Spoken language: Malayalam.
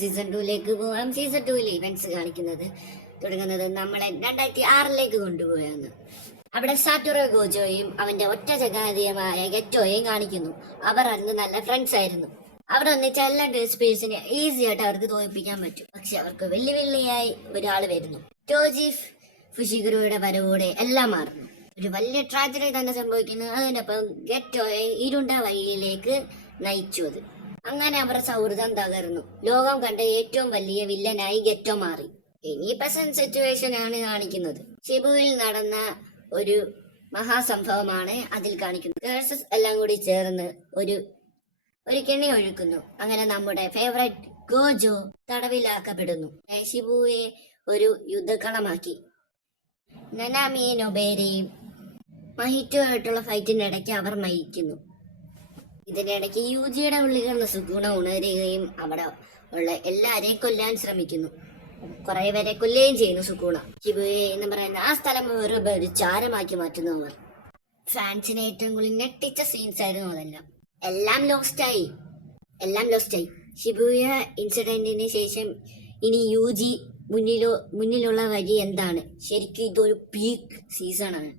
സീസൺ 2ലേക്ക് പോകാം. സീസൺ 2 ഇവന്റ്സ് തുടങ്ങുന്നത് നമ്മളെ 2006 കൊണ്ടുപോയാണ്. അവിടെ സാറ്റോറോ ഗോജോയും അവന്റെ ഒറ്റ ചങ്ങാതിയുമായ ഗെറ്റോയും കാണിക്കുന്നു. അവർ അന്ന് നല്ല ഫ്രണ്ട്സ് ആയിരുന്നു. അവർ ഒന്നിച്ച് എല്ലാ സ്പേസിനെ ഈസി ആയിട്ട് അവർക്ക് തോൽപ്പിക്കാൻ പറ്റും. പക്ഷെ അവർക്ക് വെല്ലുവിളിയായി ഒരാൾ വരുന്നു. ടോജി ഫുഷിഗുരുയുടെ വരവോടെ എല്ലാം മാറുന്നു. ഒരു വലിയ ട്രാജഡി തന്നെ സംഭവിക്കുന്നു. അതിനൊപ്പം ഗെറ്റോയെ ഇരുണ്ട വഴിയിലേക്ക് നയിച്ചു. അത് അങ്ങനെ അവരുടെ സൗഹൃദം തകർന്നു. ലോകം കണ്ട ഏറ്റവും വലിയ വില്ലനായി ഗെറ്റോ മാറി. ഇനി പ്രസന്റ് സിറ്റുവേഷൻ ആണ് കാണിക്കുന്നത്. ഷിബുവിൽ നടന്ന ഒരു മഹാസംഭവമാണ് അതിൽ കാണിക്കുന്നത്. ഗേൾസസ് എല്ലാം കൂടി ചേർന്ന് ഒരു കെണി ഒഴുക്കുന്നു. അങ്ങനെ നമ്മുടെ ഫേവറേറ്റ് ഗോജോ തടവിലാക്കപ്പെടുന്നു. ഷിബുവെ ഒരു യുദ്ധക്കളമാക്കി. നനാമിയെ നൊബേരയും മഹിറ്റോ ആയിട്ടുള്ള ഫൈറ്റിന്റെ ഇടയ്ക്ക് അവർ മരിക്കുന്നു. ഇതിനിടയ്ക്ക് യൂജിയുടെ ഉള്ളിൽ കിടന്ന സുഗുണ ഉണരുകയും അവിടെ ഉള്ള എല്ലാരെയും കൊല്ലാൻ ശ്രമിക്കുന്നു. കുറെ പേരെ കൊല്ലുകയും ചെയ്യുന്നു സുഗുണ. ഷിബുയെ എന്ന് പറയുന്ന ആ സ്ഥലം വെറുതെ ഒരു ചാരമാക്കി മാറ്റുന്നു അവർ. ഫാൻസിനെ ഏറ്റവും കൂടുതൽ ഞെട്ടിച്ച സീൻസ് ആയിരുന്നു അതെല്ലാം. എല്ലാം ലോസ്റ്റായി. ഷിബുയ ഇൻസിഡന്റിന് ശേഷം ഇനി യൂജി മുന്നിലുള്ള വഴി എന്താണ്? ശരിക്കും ഇതൊരു പീക്ക് സീസൺ ആണ്.